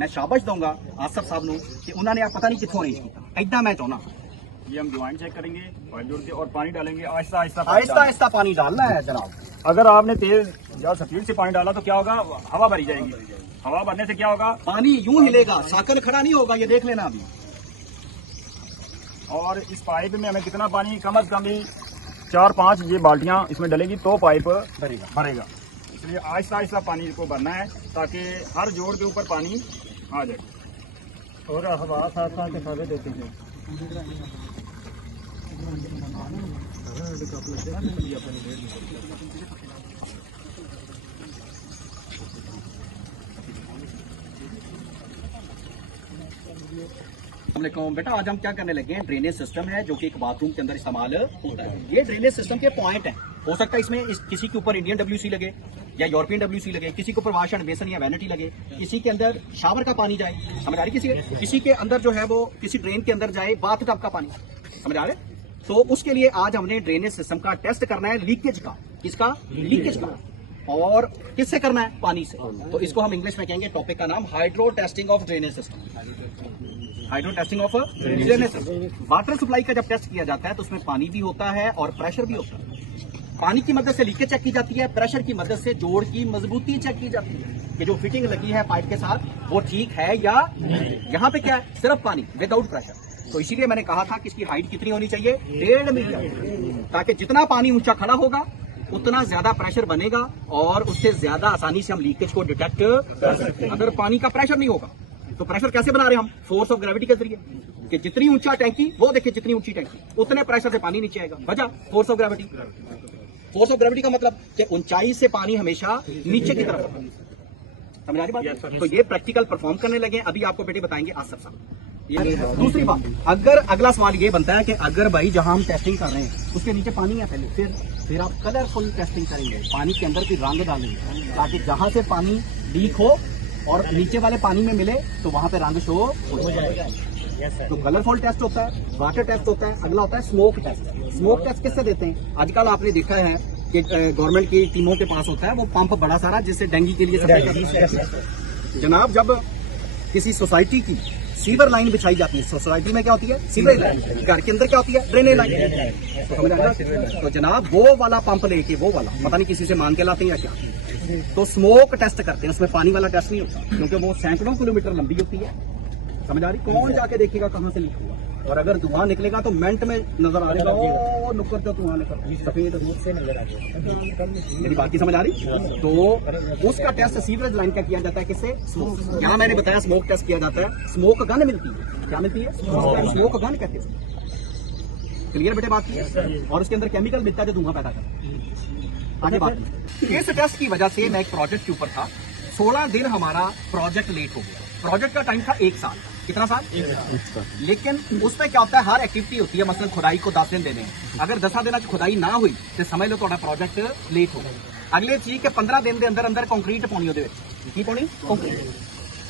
मैं शाबाश दूंगा आसफ साहब ਨੂੰ कि उन्होंने आप पता नहीं कितों अरेंज किया। ऐदा मैं चाहना ये हम ज्वाइन चेक करेंगे और जोड़ के और पानी डालेंगे आहिस्ता आहिस्ता आहिस्ता आहिस्ता पानी डालना है जनाब। अगर आपने तेज या स्पीड से पानी डाला तो क्या होगा, हवा भरी जाएगी। हवा भरने से क्या होगा, पानी यूं हिलेगा, साकल खड़ा नहीं होगा, ये देख लेना अभी। और इस पाइप में हमें कितना पानी, कम अज कम भी 4-5 ये बाल्टियां इसमें डलेगी तो पाइप भरेगा। इसलिए आहिस्ता आहिस्ता पानी को भरना है ताकि हर जोड़ के ऊपर पानी आ जाए। और हवा साथ साथ के फायदे देते हैं। बेटा आज हम क्या करने लगे हैं, ड्रेनेज सिस्टम है जो कि एक बाथरूम के अंदर इस्तेमाल होता है। ये ड्रेनेज सिस्टम के पॉइंट हैं। हो सकता है इसमें किसी के ऊपर इंडियन डब्ल्यूसी लगे या यूरोपियन डब्ल्यूसी लगे, किसी के ऊपर वाश एंड बेसन या वैनिटी लगे, किसी के अंदर शावर का पानी जाए, समझ आ रही, किसी के अंदर जो है वो किसी ड्रेन के अंदर जाए बाथ टब का पानी, समझ आ रहे। तो उसके लिए आज हमने ड्रेनेज सिस्टम का टेस्ट करना है, लीकेज का। किसका? लीकेज का। और किससे करना है? पानी से। तो इसको हम इंग्लिश में कहेंगे, टॉपिक का नाम hydro testing of drainage system. Hydro testing of drainage system. Water supply का जब टेस्ट किया जाता है तो उसमें पानी भी होता है और प्रेशर भी होता है। पानी की मदद से लीकेज चेक की जाती है, प्रेशर की मदद से जोड़ की मजबूती चेक की जाती है कि जो फिटिंग लगी है पाइप के साथ वो ठीक है या यहाँ पे क्या है, सिर्फ पानी विदाउट प्रेशर। तो इसीलिए मैंने कहा था कि इसकी हाइट कितनी होनी चाहिए, 1.5 मीटर, ताकि जितना पानी ऊंचा खड़ा होगा उतना ज्यादा प्रेशर बनेगा और उससे ज्यादा आसानी से हम लीकेज को डिटेक्ट कर सकते हैं। अगर पानी का प्रेशर नहीं होगा तो प्रेशर कैसे बना रहे हैं हम? फोर्स ऑफ ग्रेविटी के जरिए, कि जितनी ऊंचा टैंकी, वो देखिए जितनी ऊंची टैंकी उतने प्रेशर से पानी नीचे आएगा। वजह force of gravity. Force of gravity का मतलब कि ऊंचाई से पानी हमेशा नीचे की तरफ, समझ आ रही बात? तो ये प्रैक्टिकल परफॉर्म करने लगे, अभी आपको बेटे बताएंगे आसफ साहब। दूसरी बात, अगर अगला सवाल ये बनता है कि अगर भाई जहां हम टेस्टिंग कर रहे हैं उसके नीचे पानी है पहले, फिर आप कलरफुल टेस्टिंग करेंगे, पानी के अंदर भी रंग डालेंगे ताकि जहां से पानी लीक हो और नीचे वाले पानी में मिले तो वहां पे रंग शो हो जाएगा। तो कलरफुल टेस्ट होता है, वाटर टेस्ट होता है, अगला होता है स्मोक टेस्ट। स्मोक टेस्ट किससे देते हैं? आजकल आपने देखा है कि गवर्नमेंट की टीमों के पास होता है वो पंप बड़ा सारा, जिससे डेंगू के लिए जनाब जब किसी सोसाइटी की सीवर लाइन बिछाई जाती है, सोसाइटी में क्या होती है? Sewer line. घर के अंदर क्या होती है? Drainage line. तो समझ आ रहा? तो जनाब वो वाला पंप लेके, वो वाला पता नहीं किसी से मांग के लाते हैं या क्या, तो स्मोक टेस्ट करते हैं। उसमें पानी वाला टेस्ट नहीं होता क्योंकि वो सैकड़ों किलोमीटर लंबी होती है, समझ आ रही? कौन जाके देखेगा कहां से लीक हुआ? और अगर धुआं निकलेगा तो मिनट में नजर आ रहा है, नुक्कड़ तो धुआं निकल सफेद से नजर आ रहा। मेरी बात की समझ आ रही? तो उसका टेस्ट सीवरेज लाइन का किया जाता है, किससे? स्मोक। यहाँ मैंने बताया स्मोक टेस्ट किया जाता है, स्मोक गन मिलती है। क्या मिलती है? स्मोक गन कहते हैं। क्लियर बेटे बात की? और उसके अंदर केमिकल मिलता है जो धुआं पैदा करता है। आगे बात, इस टेस्ट की वजह से मैं एक प्रोजेक्ट के ऊपर था, 16 दिन हमारा प्रोजेक्ट लेट हो गया। प्रोजेक्ट का टाइम था 1 साल। कितना साल? 1 साल। लेकिन उसमें क्या होता है, हर एक्टिविटी होती है, मसलन खुदाई को 10 दिन देने हैं। अगर 10 दिन खुदाई ना हुई तो समझ लो थोड़ा प्रोजेक्ट लेट हो गया। अगले चीज के 15 दिन के अंदर अंदर कंक्रीट पानी होते की पानी कंक्रीट।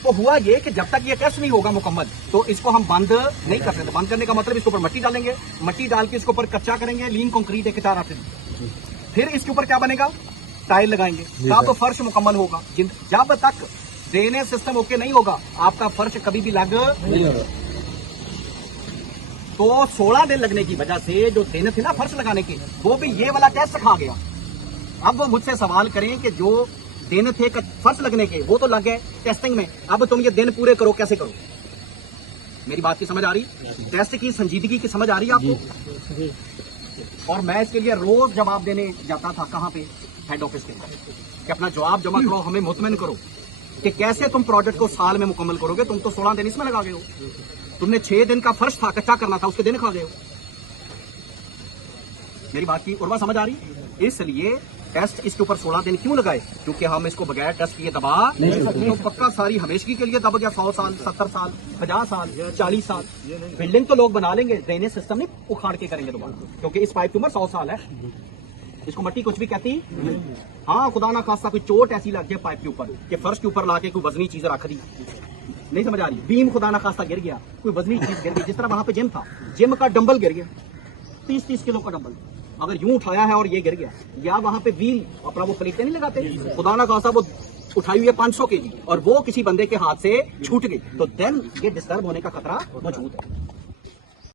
तो हुआ ये कि जब तक ये टेस्ट नहीं होगा मुकम्मल तो इसको हम बंद नहीं कर सकते। बंद करने का मतलब इसके ऊपर मट्टी डालेंगे, मट्टी डाल के इसके ऊपर कच्चा करेंगे, लीन कंक्रीट एक 4 फिर इसके ऊपर क्या बनेगा? टाइल लगाएंगे, तब तो फर्श मुकम्मल होगा। जब तक ड्रेनेज सिस्टम ओके नहीं होगा आपका फर्श कभी भी लग नहीं होगा। तो 16 दिन लगने की वजह से जो दिन थे ना फर्श लगाने के, वो भी ये वाला टेस्ट खा गया। अब वो मुझसे सवाल करें कि जो दिन थे फर्श लगने के वो तो लग गए टेस्टिंग में, अब तुम ये दिन पूरे करो, कैसे करो? मेरी बात की समझ आ रही? टेस्ट की संजीदगी की समझ आ रही है आपको? और मैं इसके लिए रोज जवाब देने जाता था, कहां पे? हेड ऑफिस के कि अपना जवाब जमा करो, हमें मुतमिन करो कि कैसे तुम प्रोजेक्ट को साल में मुकम्मल करोगे। तुम तो 16 दिन इसमें लगा गए हो। तुमने 6 दिन का फर्श था, कच्चा करना था, उसके दिन खा गए हो। मेरी बात की उर्वा समझ आ रही? इसलिए टेस्ट इसके ऊपर 16 दिन क्यों लगाए? क्योंकि हम इसको बगैर टेस्ट किए दबा नहीं सकते। तो पक्का सारी हमेशगी के लिए दब गया 100 साल, 70 साल, 50 साल, 40 साल। बिल्डिंग तो लोग बना लेंगे, ड्रेनेज सिस्टम नहीं उखाड़ के करेंगे दोबारा, क्योंकि इस पाइप की उम्र 100 साल है। इसको मट्टी कुछ भी कहती। हाँ, खुदा ना खास्ता कोई चोट ऐसी लग जाए पाइप के ऊपर कि फर्श के ऊपर लाके कोई वजनी चीज रख दी, नहीं समझ आ रही? बीम खुदा ना खास्ता गिर गया, कोई वजनी चीज गिर गई। जिस तरह वहां पे जिम था, जिम का डंबल गिर गया, 30-30 किलो का डंबल अगर यूं उठाया है और ये गिर गया, या वहां पे व्हील अपना वो प्लेटें नहीं लगाते, खुदा ना खास्ता वो उठाई हुई है 500 केजी और वो किसी बंदे के हाथ से छूट गई, तो देन ये डिस्टर्ब होने का खतरा मौजूद है।